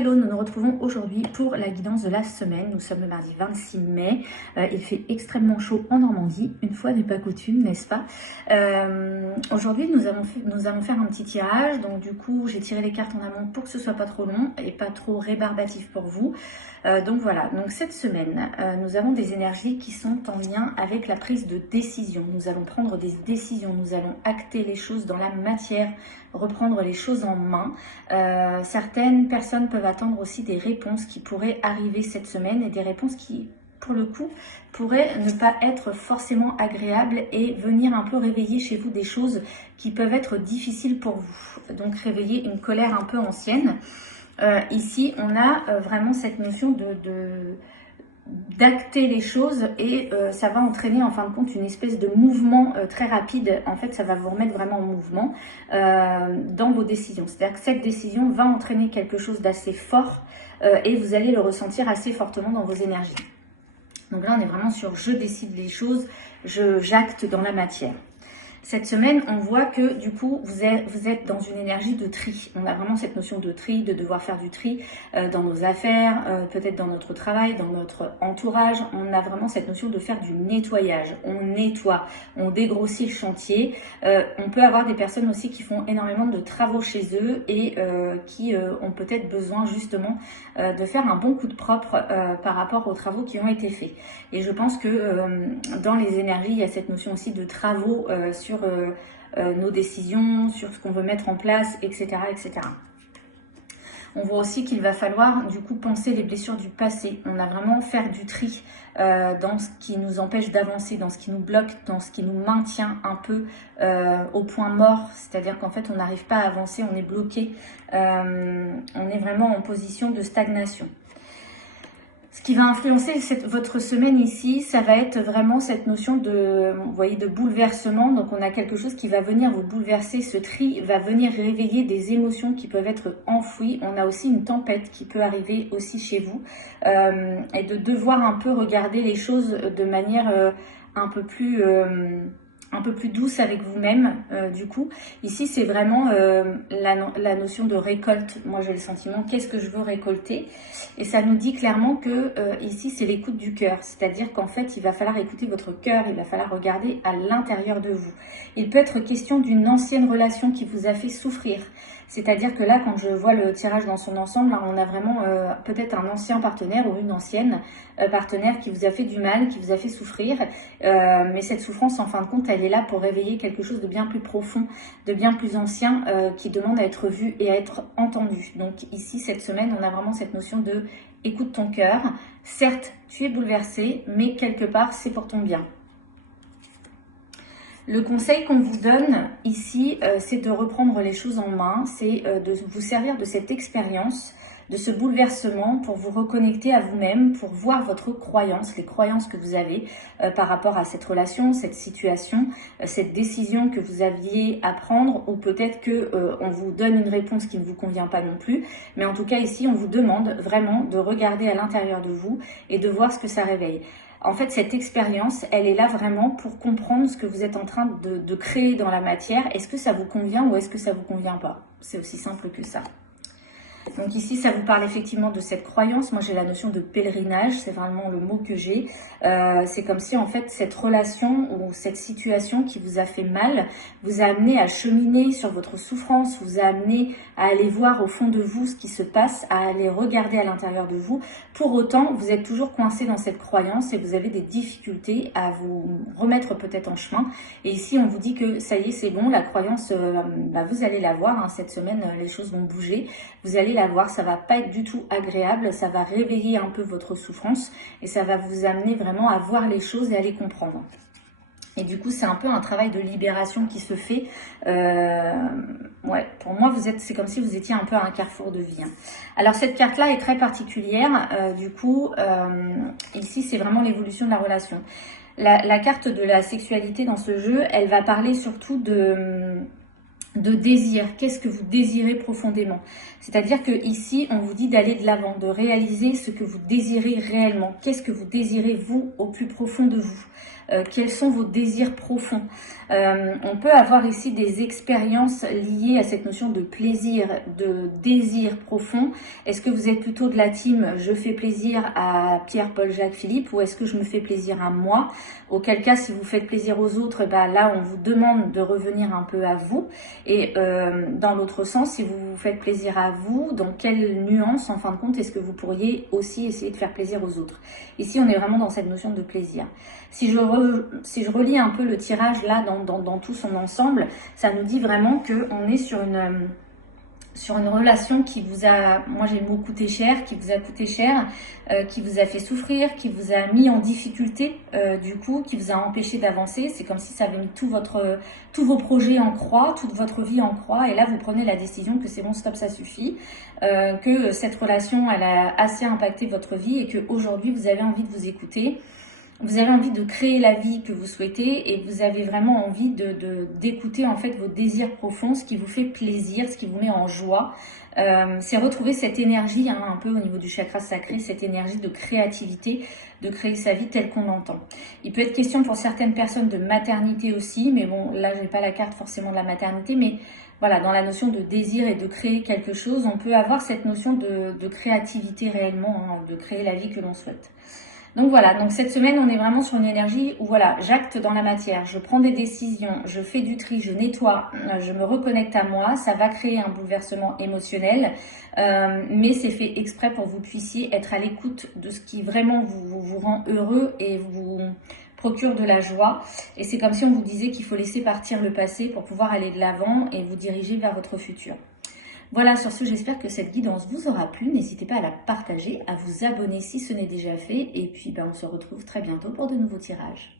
hello, nous nous retrouvons aujourd'hui pour la guidance de la semaine. Nous sommes le mardi 26 mai. Il fait extrêmement chaud en Normandie, une fois n'est pas coutume, n'est-ce pas? Aujourd'hui, nous allons faire un petit tirage. Donc du coup, j'ai tiré les cartes en amont pour que ce soit pas trop long et pas trop rébarbatif pour vous. Donc voilà, donc cette semaine, nous avons des énergies qui sont en lien avec la prise de décision. Nous allons prendre des décisions, nous allons acter les choses dans la matière, reprendre les choses en main. Certaines personnes peuvent attendre aussi des réponses qui pourraient arriver cette semaine et des réponses qui, pour le coup, pourraient ne pas être forcément agréables et venir un peu réveiller chez vous des choses qui peuvent être difficiles pour vous. Donc réveiller une colère un peu ancienne. Ici, on a vraiment cette notion d'acter les choses et ça va entraîner en fin de compte une espèce de mouvement très rapide. En fait, ça va vous remettre vraiment en mouvement dans vos décisions. C'est-à-dire que cette décision va entraîner quelque chose d'assez fort et vous allez le ressentir assez fortement dans vos énergies. Donc là, on est vraiment sur je décide les choses, j'acte dans la matière. Cette semaine, on voit que du coup, vous êtes dans une énergie de tri. On a vraiment cette notion de tri, de devoir faire du tri dans nos affaires, peut-être dans notre travail, dans notre entourage. On a vraiment cette notion de faire du nettoyage. On nettoie, on dégrossit le chantier. On peut avoir des personnes aussi qui font énormément de travaux chez eux et qui ont peut-être besoin justement de faire un bon coup de propre par rapport aux travaux qui ont été faits. Et je pense que dans les énergies, il y a cette notion aussi de travaux sur nos décisions, sur ce qu'on veut mettre en place, etc., etc. On voit aussi qu'il va falloir du coup penser les blessures du passé. On a vraiment faire du tri dans ce qui nous empêche d'avancer, dans ce qui nous bloque, dans ce qui nous maintient un peu au point mort. C'est-à-dire qu'en fait on n'arrive pas à avancer, on est bloqué, on est vraiment en position de stagnation. Ce qui va influencer votre semaine ici, ça va être vraiment cette notion de, vous voyez, de bouleversement. Donc on a quelque chose qui va venir vous bouleverser. Ce tri va venir réveiller des émotions qui peuvent être enfouies. On a aussi une tempête qui peut arriver aussi chez vous. Et de devoir un peu regarder les choses de manière un peu plus douce avec vous-même. Du coup, ici, c'est vraiment la notion de récolte. Moi, j'ai le sentiment, qu'est-ce que je veux récolter? Et ça nous dit clairement que ici, c'est l'écoute du cœur. C'est-à-dire qu'en fait, il va falloir écouter votre cœur, il va falloir regarder à l'intérieur de vous. Il peut être question d'une ancienne relation qui vous a fait souffrir. C'est-à-dire que là, quand je vois le tirage dans son ensemble, là, on a vraiment peut-être un ancien partenaire ou une ancienne partenaire qui vous a fait du mal, qui vous a fait souffrir. Mais cette souffrance, en fin de compte, elle est là pour réveiller quelque chose de bien plus profond, de bien plus ancien, qui demande à être vu et à être entendu. Donc ici, cette semaine, on a vraiment cette notion de écoute ton cœur. Certes, tu es bouleversé, mais quelque part, c'est pour ton bien. Le conseil qu'on vous donne ici, c'est de reprendre les choses en main, c'est de vous servir de cette expérience, de ce bouleversement pour vous reconnecter à vous-même, pour voir votre croyance, les croyances que vous avez par rapport à cette relation, cette situation, cette décision que vous aviez à prendre, ou peut-être que on vous donne une réponse qui ne vous convient pas non plus. Mais en tout cas ici, on vous demande vraiment de regarder à l'intérieur de vous et de voir ce que ça réveille. En fait, cette expérience, elle est là vraiment pour comprendre ce que vous êtes en train de créer dans la matière. Est-ce que ça vous convient ou est-ce que ça vous convient pas? C'est aussi simple que ça. Donc ici, ça vous parle effectivement de cette croyance. Moi, j'ai la notion de pèlerinage, c'est vraiment le mot que j'ai. C'est comme si, en fait, cette relation ou cette situation qui vous a fait mal vous a amené à cheminer sur votre souffrance, vous a amené à aller voir au fond de vous ce qui se passe, à aller regarder à l'intérieur de vous. Pour autant, vous êtes toujours coincé dans cette croyance et vous avez des difficultés à vous remettre peut-être en chemin. Et ici, on vous dit que ça y est, c'est bon, la croyance, vous allez la voir. Hein, cette semaine, les choses vont bouger. Vous allez la voir, ça va pas être du tout agréable, ça va réveiller un peu votre souffrance et ça va vous amener vraiment à voir les choses et à les comprendre. Et du coup, c'est un peu un travail de libération qui se fait. Ouais, pour moi, c'est comme si vous étiez un peu à un carrefour de vie. Hein. Alors, cette carte-là est très particulière. Ici, c'est vraiment l'évolution de la relation. La carte de la sexualité dans ce jeu, elle va parler surtout de désir. Qu'est-ce que vous désirez profondément? C'est-à-dire que ici, on vous dit d'aller de l'avant, de réaliser ce que vous désirez réellement. Qu'est-ce que vous désirez vous au plus profond de vous? quels sont vos désirs profonds. On peut avoir ici des expériences liées à cette notion de plaisir, de désir profond. Est-ce que vous êtes plutôt de la team je fais plaisir à Pierre, Paul, Jacques, Philippe, ou est-ce que je me fais plaisir à moi? Auquel cas, si vous faites plaisir aux autres, là on vous demande de revenir un peu à vous. Et dans l'autre sens, si vous vous faites plaisir à vous, dans quelle nuance en fin de compte est-ce que vous pourriez aussi essayer de faire plaisir aux autres? Ici on est vraiment dans cette notion de plaisir. Si je relis un peu le tirage là dans tout son ensemble, ça nous dit vraiment qu'on est sur une relation qui vous a, moi j'ai le mot coûté cher, qui vous a coûté cher, qui vous a fait souffrir, qui vous a mis en difficulté du coup, qui vous a empêché d'avancer. C'est comme si ça avait mis tous vos projets en croix, toute votre vie en croix, et là vous prenez la décision que c'est bon, stop, ça suffit, que cette relation elle a assez impacté votre vie et qu'aujourd'hui vous avez envie de vous écouter. Vous avez envie de créer la vie que vous souhaitez et vous avez vraiment envie d'écouter en fait vos désirs profonds, ce qui vous fait plaisir, ce qui vous met en joie. C'est retrouver cette énergie un peu au niveau du chakra sacré, cette énergie de créativité, de créer sa vie telle qu'on l'entend. Il peut être question pour certaines personnes de maternité aussi, mais bon, là je n'ai pas la carte forcément de la maternité, mais voilà, dans la notion de désir et de créer quelque chose, on peut avoir cette notion de créativité réellement, de créer la vie que l'on souhaite. Donc voilà, donc cette semaine, on est vraiment sur une énergie où voilà, j'acte dans la matière, je prends des décisions, je fais du tri, je nettoie, je me reconnecte à moi, ça va créer un bouleversement émotionnel, mais c'est fait exprès pour que vous puissiez être à l'écoute de ce qui vraiment vous rend heureux et vous procure de la joie. Et c'est comme si on vous disait qu'il faut laisser partir le passé pour pouvoir aller de l'avant et vous diriger vers votre futur. Voilà, sur ce, j'espère que cette guidance vous aura plu. N'hésitez pas à la partager, à vous abonner si ce n'est déjà fait. Et puis, on se retrouve très bientôt pour de nouveaux tirages.